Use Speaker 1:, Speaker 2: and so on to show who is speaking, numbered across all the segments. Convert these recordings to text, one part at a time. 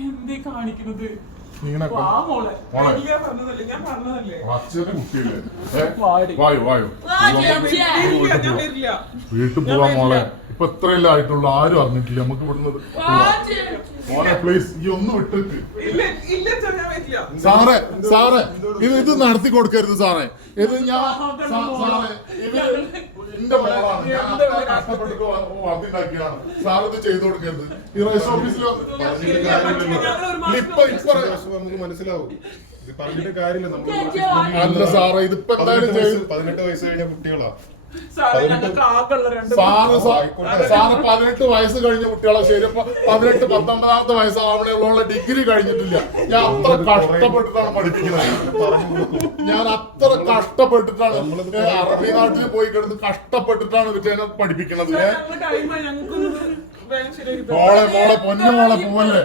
Speaker 1: എന്തേ കാണിക്കുന്നത്
Speaker 2: ഇങ്ങനെ
Speaker 1: വാ മോളെ.
Speaker 2: വീട്ടിൽ ഇപ്പൊ ഇത്രയല്ലേ ആയിട്ടുള്ളൂ ആരും അറിഞ്ഞിട്ടില്ല നമുക്ക് വിടുന്നത് മോളെ പ്ലീസ് ഈ ഒന്ന്
Speaker 3: വരില്ല.
Speaker 2: സാറേ സാറേ ഇത് ഇത് നടത്തി കൊടുക്കരുത് സാറേ. ഇത് ഞാൻ സാറേ ഇത് എന്റെ മോളാണ് ഞാൻ സാർ ഇത് ചെയ്തു കൊടുക്കരുത് ഈ റൈസ് ഓഫീസിൽ
Speaker 4: പറഞ്ഞിട്ട് കാര്യമില്ലല്ലോ.
Speaker 2: ഇപ്പൊ ഇപ്പൊ
Speaker 4: ദിവസം നമുക്ക് മനസ്സിലാവും. ഇത് പറഞ്ഞിട്ട് കാര്യമില്ല. നമ്മൾ
Speaker 2: സാറേ ഇതിപ്പോ എന്തായാലും
Speaker 4: പതിനെട്ട് വയസ്സ് കഴിഞ്ഞ കുട്ടികളാ.
Speaker 1: സാറേ ഞങ്ങൾക്ക് രണ്ട്
Speaker 2: സാറ് സാ-
Speaker 4: ആയിക്കോട്ടെ.
Speaker 2: പതിനെട്ട് വയസ്സ് കഴിഞ്ഞ കുട്ടികളെ ശരി പതിനെട്ട് പത്തൊമ്പതാമത്തെ വയസ്സാവണേയുള്ള ഡിഗ്രി കഴിഞ്ഞിട്ടില്ല. ഞാൻ അത്ര കഷ്ടപ്പെട്ടിട്ടാണ് പഠിപ്പിക്കുന്നത്.
Speaker 4: പറഞ്ഞു കൊടുക്കും.
Speaker 2: ഞാൻ അത്ര കഷ്ടപ്പെട്ടിട്ടാണ് അറബി നാട്ടിൽ പോയി കിടന്ന് കഷ്ടപ്പെട്ടിട്ടാണ് വിജയനെ പഠിപ്പിക്കുന്നത് മോളെ മോളെ പൊന്നു മോളെ പോവല്ലേ?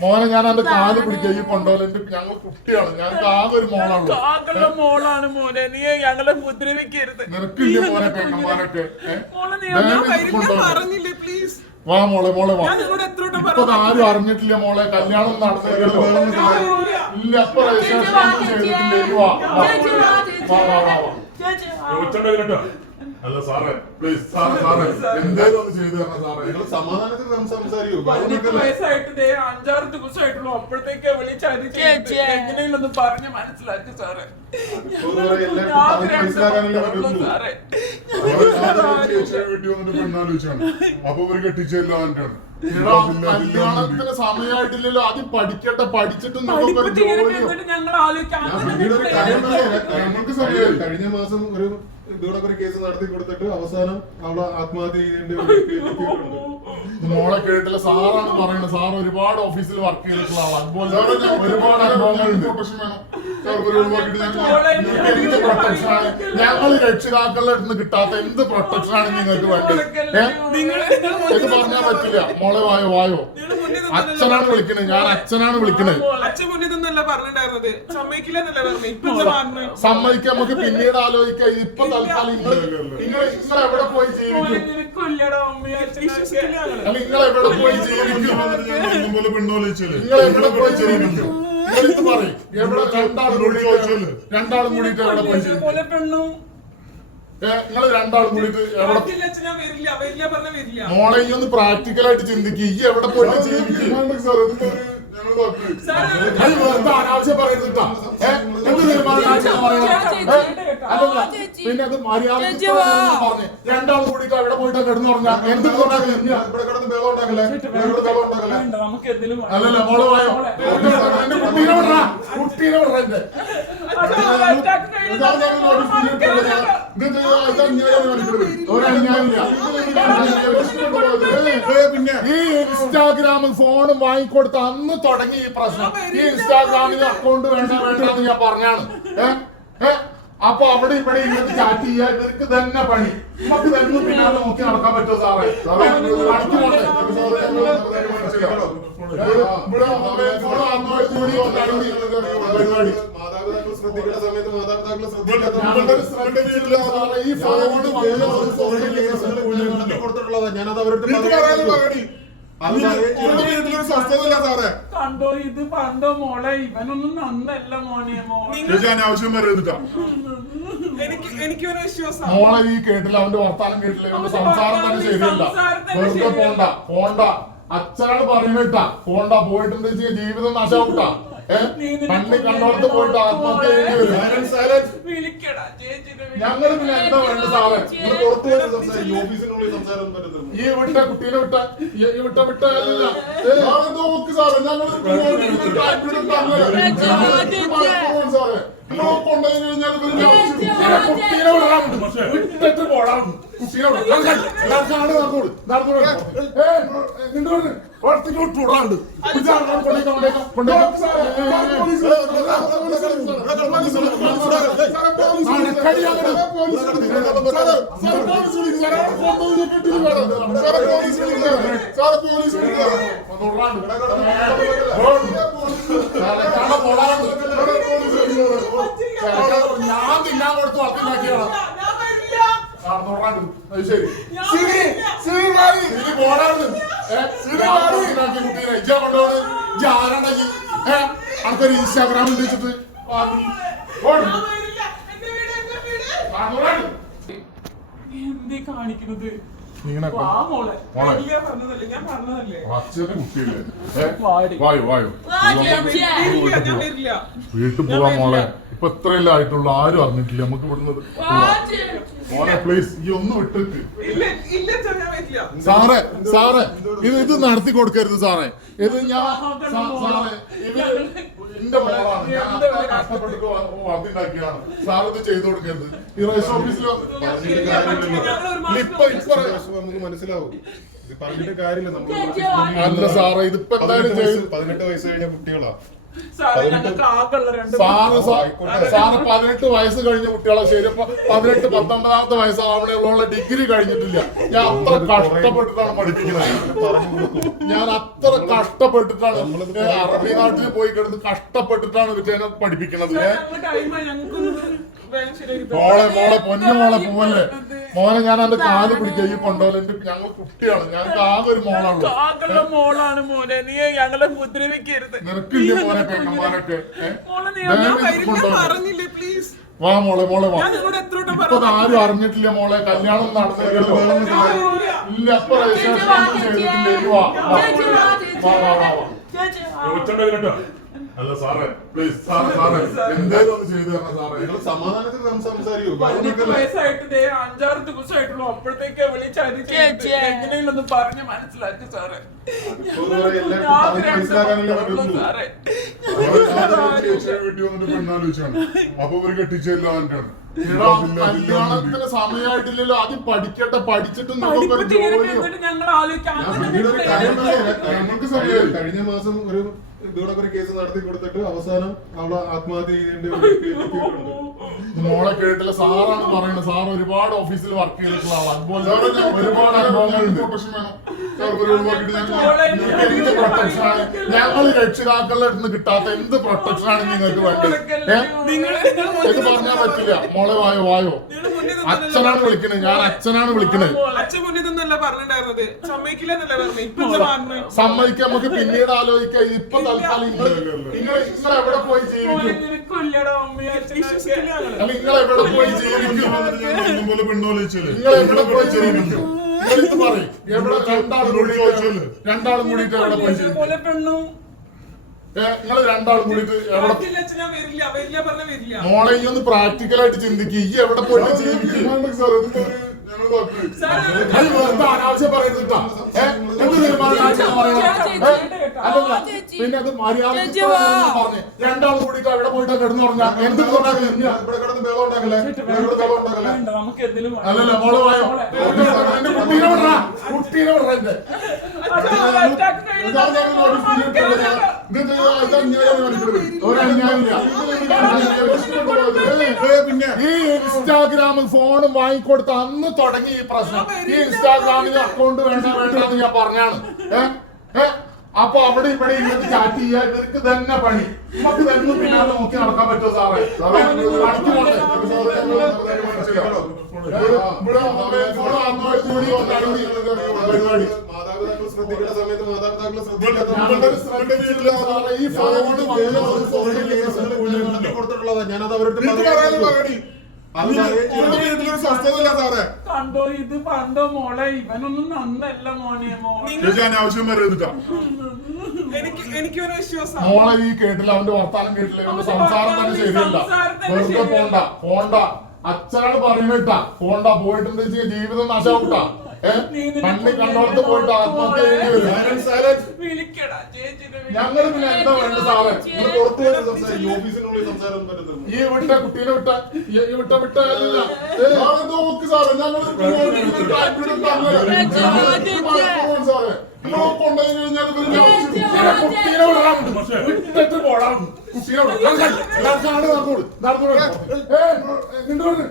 Speaker 2: മോനെ ഞാൻ എന്റെ കാൽ പിടിക്കുക. ഈ പണ്ടോല ഞങ്ങൾ കുട്ടിയാണ്. ഞാൻ ആകെ ഒരു
Speaker 1: മോളാണ് മോളാണ് മോനെ. നീ ഞങ്ങളെ ഉപദ്രവിക്കരുത്
Speaker 2: നിനക്കില്ലേ മോനെ പെണ്ണന്മാരൊക്കെ?
Speaker 1: മോളെ നീ
Speaker 2: ദേ,
Speaker 3: ഞാൻ
Speaker 2: ഇത്
Speaker 3: വരില്ല.
Speaker 2: കൊണ്ടുവാ.
Speaker 3: പറഞ്ഞില്ലേ പ്ലീസ്
Speaker 2: വാ മോളെ മോളെ വാ.
Speaker 3: ഞാൻ നിങ്ങളോട് എത്ര വട്ടം
Speaker 2: ഇപ്പൊ
Speaker 3: പറഞ്ഞു
Speaker 2: ആരും അറിഞ്ഞിട്ടില്ല മോളെ. കല്യാണം നടന്നില്ലല്ലോ. ഇല്ല അപ്പൊ രജിസ്ട്രേഷൻ ഒന്നും ചെയ്തിട്ടില്ല. ഇനി വാ. വാ. വാ വാ വാ വാ. ചോദിച്ചോണ്ട് അല്ല സാറേ പ്ലീസ് സാറേ സാറേ എന്തേലും ഒന്ന് ചെയ്തു തരണം സാറേ.
Speaker 4: നിങ്ങൾ സമാധാനത്തിൽ നമ്മൾ സംസാരിക്കൂ.
Speaker 1: പതിനെട്ട് വയസ്സായിട്ട് അഞ്ചാറ് ദിവസമായിട്ടുള്ളൂ. അപ്പോഴത്തേക്ക് വിളിച്ചത്
Speaker 5: ചേച്ചി.
Speaker 1: എങ്ങനെയും ഒന്ന് പറഞ്ഞ് മനസ്സിലാക്കി സാറേ.
Speaker 4: പൊതുവെ
Speaker 2: വന്നിട്ട് പെണ്ണാലോചിച്ചാണ് അപ്പൊ ഇവർ കെട്ടിച്ചല്ലോ അവന്റെയാണ് കല്യാണത്തിന് സമയമായിട്ടില്ലല്ലോ ആദ്യം പഠിക്കട്ടെ പഠിച്ചിട്ടും. ഞങ്ങൾക്ക്
Speaker 4: കഴിഞ്ഞ-
Speaker 2: സമയമായി.
Speaker 4: കഴിഞ്ഞ മാസം ഒരു ഇതോടൊക്കെ ഒരു കേസ് നടത്തി കൊടുത്തിട്ട് അവസാനം അവളെ ആത്മഹത്യ ചെയ്യേണ്ടി.
Speaker 2: മോളെ കേട്ടില്ല. സാറാണ് പറയുന്നത്. സാർ ഒരുപാട് ഓഫീസിൽ വർക്ക് ചെയ്തിട്ടുള്ള ആളാണ് അതുപോലെ ഒരുപാട് അനുഭവങ്ങളുണ്ട് എന്ത് പ്രൊട്ടക്ഷൻ ആണ്? ഞങ്ങൾ രക്ഷിതാക്കളുടെ അടുത്ത് നിന്ന് കിട്ടാത്ത എന്ത് പ്രൊട്ടക്ഷൻ ആണ് നിങ്ങൾക്ക് വേണ്ടത്? ഇത് പറഞ്ഞാൽ പറ്റില്ല. മോളെ വായോ വായോ. അച്ഛനാണ് വിളിക്കുന്നത്. ഞാൻ അച്ഛനാണ്
Speaker 3: വിളിക്കുന്നത്.
Speaker 2: സമ്മതിക്കാൻ നമുക്ക് പിന്നീട് ആലോചിക്കാം. ഇപ്പൊ തൽക്കാലം നിങ്ങൾ നിങ്ങൾ നിങ്ങൾ എവിടെ പോയി ജീവിക്കും? നിങ്ങൾ എവിടെ പോയി നിങ്ങൾ എവിടെ പോയി പറയും. എവിടെ രണ്ടാളും രണ്ടാളും കൂടിയിട്ട് എവിടെ പോയി
Speaker 1: പോലെ പെണ്ണും.
Speaker 2: നിങ്ങൾ രണ്ടാളും കൂടിയിട്ട് എവിടെ മോളെ ഈ ഒന്ന് പ്രാക്ടിക്കലായിട്ട് ചിന്തിക്കുക ഈ എവിടെ പോയിട്ട് ജീവിക്കും? അനാവശ്യം പറയരുത്. പിന്നെ അത് മര്യാദ. പറഞ്ഞു രണ്ടാളും കൂടിയിട്ട് എവിടെ പോയിട്ട് കിടന്നു പറഞ്ഞാൽ എന്ത്
Speaker 4: ഇവിടെ കിടന്ന് ബഹളം ഉണ്ടാക്കല്ലേ ഇവിടെ ഉണ്ടാക്കല്ലേ
Speaker 2: അല്ലല്ല മോൾ പോയോ കുട്ടീനെ വിടറാ കുട്ടീനെ വിടറാ പിന്നെ ഈ ഇൻസ്റ്റാഗ്രാമിൽ ഫോണും വാങ്ങിക്കൊടുത്ത അന്ന് തുടങ്ങി ഈ പ്രശ്നം. ഈ ഇൻസ്റ്റാഗ്രാമിൽ അക്കൗണ്ട് വേണ്ട വേണ്ടെന്ന് ഞാൻ പറഞ്ഞാണ്. അപ്പൊ അവിടെ ഇവിടെ ഇങ്ങനെ ചാറ്റ് ചെയ്യാൻ ഇവർക്ക് തന്നെ പണി. നമുക്ക് തന്നെ പിന്നാലെ നോക്കി നടക്കാൻ പറ്റുമോ സാറേ? ഇവിടെ പരിപാടി
Speaker 4: ശ്രദ്ധിക്കേണ്ട സമയത്ത്
Speaker 2: മാതാപിതാക്കളെ
Speaker 4: കൊടുത്തിട്ടുള്ളതാ. ഞാനത് അവരുടെ
Speaker 1: കണ്ടോ ഇത് പണ്ടോ മോളെ ഇവനൊന്നും നന്നല്ല മോനെ മോനെ
Speaker 2: വരരുതിട്ടാ
Speaker 3: എനിക്ക് എനിക്ക് ഒരു വിശ്വാസം.
Speaker 2: മോളെ ഈ കേട്ടില്ല അവന്റെ വർത്താനം കേട്ടില്ല സംസാരം തന്നെ വെറുതെ
Speaker 1: ശരിയല്ല.
Speaker 2: പോണ്ട പോണ്ട. അച്ഛനാണ് പറയുന്നിട്ടാ പോണ്ട പോയിട്ടുണ്ട് ജീവിതം നാശാവൂട്ടാ.
Speaker 1: നിന്നെ
Speaker 2: കണ്ടോടത്ത് പോയിട്ട് ആത്മഹത്യ. ഞങ്ങൾ പിന്നെ എന്താ വേണ്ട സാറേ
Speaker 4: പുറത്തു പോയി സംസാരിക്കും ഓഫീസിനുള്ളിൽ സംസാരം പറ്റത്തില്ല
Speaker 2: ഈ വിട്ട കുട്ടീനെ വിട്ട ഈ വിട്ട വിട്ട അല്ല സാറേ നോക്ക് സാറേ ഞങ്ങൾ സാറേ കൊണ്ടുപോയി കഴിഞ്ഞാൽ കുട്ടീനെ വിടാറുണ്ട് വിട്ടിട്ട് പോടാറുണ്ട് കുട്ടീനെ വിടാം നടന്നോളൂ നടന്നോളൂ ഏ നിന്നോട് ഞാൻ തിന്നാൻ കൊടുത്തു വളർത്തിനാക്കിയാണ്
Speaker 3: ഞാൻ വരില്ല
Speaker 2: ശരി
Speaker 3: ഞാൻ
Speaker 2: അനക്കൊരു ഇൻസ്റ്റാഗ്രാം ഉണ്ട് വെച്ചിട്ട്.
Speaker 1: എന്തേ കാണിക്കുന്നത്.
Speaker 2: വീട്ടിൽ പോവാൻ മോളെ. ഇപ്പൊ ഇത്രയല്ലേ ആയിട്ടുള്ളൂ ആരും അറിഞ്ഞിട്ടില്ല. നമുക്ക് ഇവിടുന്ന് മോളെ പ്ലീസ് ഈ ഒന്ന്. സാറേ സാറേ ഇത് ഇത് നടത്തി കൊടുക്കരുത് സാറേ. ഇത് ഞാൻ സാറേ ഇത് എന്റെ മോളാണ്. ഞാൻ അത്ര കഷ്ടപ്പെട്ടിട്ട് വർദ്ധിണ്ടാക്കിയാണ് സാർ ഇത് ചെയ്തു കൊടുക്കരുത്. ഈ റൈസ് ഓഫീസിൽ ഇപ്പൊ ഇപ്പൊ
Speaker 4: നമുക്ക് മനസ്സിലാവും. ഇത് പറഞ്ഞിട്ട് കാര്യമില്ല. നമ്മൾ
Speaker 2: അല്ല സാറേ ഇതിപ്പോ എന്തായാലും
Speaker 4: പതിനെട്ട് വയസ്സ് കഴിഞ്ഞ കുട്ടികളാ.
Speaker 1: സാറേ
Speaker 2: പതിനെട്ട് വയസ്സ് കഴിഞ്ഞ കുട്ടികളെ ശരി. പതിനെട്ട് പത്തൊമ്പതാമത്തെ വയസ്സാവണേയുള്ള ഡിഗ്രി കഴിഞ്ഞിട്ടില്ല. ഞാൻ അത്ര കഷ്ടപ്പെട്ടിട്ടാണ് പഠിപ്പിക്കുന്നത്.
Speaker 4: പറഞ്ഞു കൊടുക്കും
Speaker 2: ഞാൻ അത്ര കഷ്ടപ്പെട്ടിട്ടാണ് അറബി നാട്ടിൽ പോയി കിടന്ന് കഷ്ടപ്പെട്ടിട്ടാണ് വിജയനെ പഠിപ്പിക്കുന്നത്. മോളെ മോളെ പൊന്നു മോളെ പോവല്ലേ? മോനെ ഞാൻ എന്റെ കാൽ പിടിക്കുക ഈ കൊണ്ടോലെ എന്റെ ഞങ്ങൾ കുട്ടിയാണ് ഞങ്ങൾക്ക് ആകെ ഒരു മോളാണ്
Speaker 1: ആകെയുള്ള മോളാണ് മോനെ. നീ ഞങ്ങളെ ഉപദ്രവിക്കരുത്
Speaker 2: നിനക്കില്ലേ മോനെ
Speaker 3: പറഞ്ഞില്ലേ പ്ലീസ്
Speaker 2: വാ മോളെ മോളെ വാ. ഇപ്പൊ ആരും അറിഞ്ഞിട്ടില്ല മോളെ. കല്യാണം നടന്നില്ലല്ലോ ഇല്ല അപ്പൊ രജിസ്ട്രേഷൻ ചെയ്തിട്ടില്ല. വാ. ചോദിച്ചോണ്ട് അല്ല സാറേ പ്ലീസ് സാറേ സാറേ എന്തേലും ഒന്ന് ചെയ്തു തരണം സാറേ.
Speaker 4: നിങ്ങൾ സമാധാനത്തിൽ സം- സംസാരിക്കൂ.
Speaker 1: അഞ്ചാറ് ദിവസമായിട്ടുള്ളൂ അപ്പോഴത്തേക്ക് വിളിച്ചത് എങ്ങനെയെങ്കിലും ഒന്ന് പറഞ്ഞ് മനസ്സിലാക്കി സാറേ. സാറേ.
Speaker 2: വീട്ടിൽ വന്നിട്ട് പെണ്ണാലോചിച്ചാണ് അപ്പൊ ഇവർ കെട്ടിച്ചെല്ലാണ്ടാണ് കല്യാണത്തിന് സമയമായിട്ടില്ലല്ലോ. ആദ്യം പഠിക്കട്ടെ പഠിച്ചിട്ട്. ഞങ്ങൾക്ക് സമയമായി.
Speaker 4: കഴിഞ്ഞ മാസം ഒരു ഇതോടെ ഒരു കേസ് നടത്തി കൊടുത്തിട്ട് അവസാനം അവളെ ആത്മഹത്യ ഒരു
Speaker 2: മോളെ കേട്ടില്ല. സാറാണ് പറയുന്നത്. സാർ ഒരുപാട് ഓഫീസിൽ വർക്ക് ചെയ്തിട്ടുള്ള ആളാണ് ഒരുപാട് ഒരുപാട് അനുഭവങ്ങളുണ്ട്. ഞങ്ങൾ രക്ഷിതാക്കളുടെ അടുത്ത് കിട്ടാത്ത എന്ത് പ്രൊട്ടക്ഷൻ ആണ് നിങ്ങൾക്ക് വേണ്ടത്? ഇത് പറഞ്ഞാൽ പറ്റില്ല. മോളെ വായോ വായോ. അച്ഛനാണ് വിളിക്കണേ. ഞാൻ അച്ഛനാണ്
Speaker 3: വിളിക്കണേ.
Speaker 2: സമ്മതിക്കാൻ നമുക്ക് പിന്നീട് ആലോചിക്കാം. ഇപ്പൊ തൽക്കാലം നിങ്ങൾ എവിടെ പോയി ജീവിക്കും? നിങ്ങൾ എവിടെ പോയി ജീവിക്കും? നിങ്ങൾ എവിടെ പോയി ജീവിക്കും? ഇത് പറയും? എവിടെ രണ്ടാളും കൂടിയിട്ട് രണ്ടാളും കൂടിയിട്ട് എവിടെ നിങ്ങൾ രണ്ടാളും കൂടിയിട്ട് എവിടെ
Speaker 3: ഇല്ല, അച്ഛൻ ഞാൻ വരില്ല വരില്ല പറഞ്ഞ വരില്ല.
Speaker 2: മോളെ ഈ ഒന്ന് പ്രാക്ടിക്കലായിട്ട് ചിന്തിക്കുക ഈ എവിടെ പോയിട്ട് ജീവിക്കും? അനാവശ്യം പറയരുത്? എന്ത്? അല്ലല്ല. പിന്നെ അത് മര്യാദ പറഞ്ഞു രണ്ടാളും കൂടിയിട്ട് എവിടെ പോയിട്ട് എന്ത് പറഞ്ഞാൽ
Speaker 4: ഇവിടെ കിടന്ന് ബഹളം ഉണ്ടാക്കല്ലേ ഇവിടെ ബഹളം ഉണ്ടാക്കല്ലേ
Speaker 2: അല്ലല്ല മോളെ വായോ എന്റെ കുട്ടീനെ വിടറാ കുട്ടീനെ വിടറ എന്റെ ഒരു അന്യായമില്ല. പിന്നെ ഈ ഇൻസ്റ്റാഗ്രാമിൽ ഫോണും വാങ്ങിക്കൊടുത്ത അന്ന് തുടങ്ങി ഈ പ്രശ്നം ഈ ഇൻസ്റ്റാഗ്രാമിൽ അക്കൗണ്ട് വേണ്ട വേണ്ട എന്ന് ഞാൻ പറഞ്ഞാണ്? അപ്പൊ അവിടെ ഇവിടെ ഇങ്ങനെ ചാറ്റ് ചെയ്യാ ഇവർക്ക് തന്നെ പണി നമുക്ക് തന്നെ പിന്നാലെ നോക്കി നടക്കാൻ പറ്റുമോ സാറേ പരിപാടി
Speaker 4: ശ്രദ്ധിക്കേണ്ട സമയത്ത് മാതാപിതാക്കൾ
Speaker 2: സാറേ ഈ ഫോൺ
Speaker 4: കൊടുത്തിട്ടുള്ളതാണ് കൊടുത്തിട്ടുള്ളതാ ഞാനത് അവരുടെ
Speaker 1: കണ്ടോ ഇത് കണ്ടോ മോളെ ഇവനൊന്നും നന്നല്ല മോനെ മോനെ
Speaker 2: വരരുത്
Speaker 3: എനിക്ക് എനിക്ക് ഒരു വിശ്വാസം.
Speaker 2: മോളെ ഈ കേട്ടില്ല അവന്റെ വർത്താനം കേട്ടില്ല അവന്റെ സംസാരം തന്നെ ശരിയല്ല. വെറുതെ. പോണ്ട പോണ്ട. അച്ഛനാണ് പറയുന്നിട്ടാ പോണ്ട പോയിട്ടുണ്ട് ജീവിതം നാശാവൂട്ടാ. ഏഹ് കണ്ടോട്ട് കണ്ടോടത്ത് പോയിട്ട് ആത്മഹത്യ ഞങ്ങൾ പിന്നെ എന്താ വേണ്ട സാറേ?
Speaker 4: പുറത്തു പോയി സംസാരിക്കും ഓഫീസിനുള്ളിൽ സംസാരം പറ്റുന്നത്
Speaker 2: ഈ വിട്ട കുട്ടീനെ വിട്ട ഈ വിട്ട വിട്ട അല്ല നോക്ക് സാറേ ഞങ്ങൾ സാറേ. കുട്ടീനെ വിടാം കുട്ടീനെ വിടാം നടന്നോട് നടന്നോട് ഏ പോലീസ്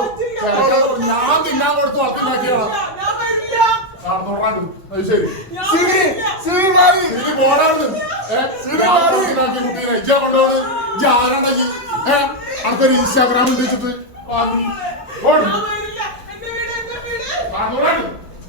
Speaker 2: ഞാൻ തിന്നാൻ കൊടുത്തു വളർത്തിണ്ടാക്കിയാണ്
Speaker 3: ഞാൻ വരില്ല.
Speaker 2: നടന്നോളാണ്ട്. അത് ശരി. അനക്കൊരു ഇൻസ്റ്റാഗ്രാം ഉണ്ട്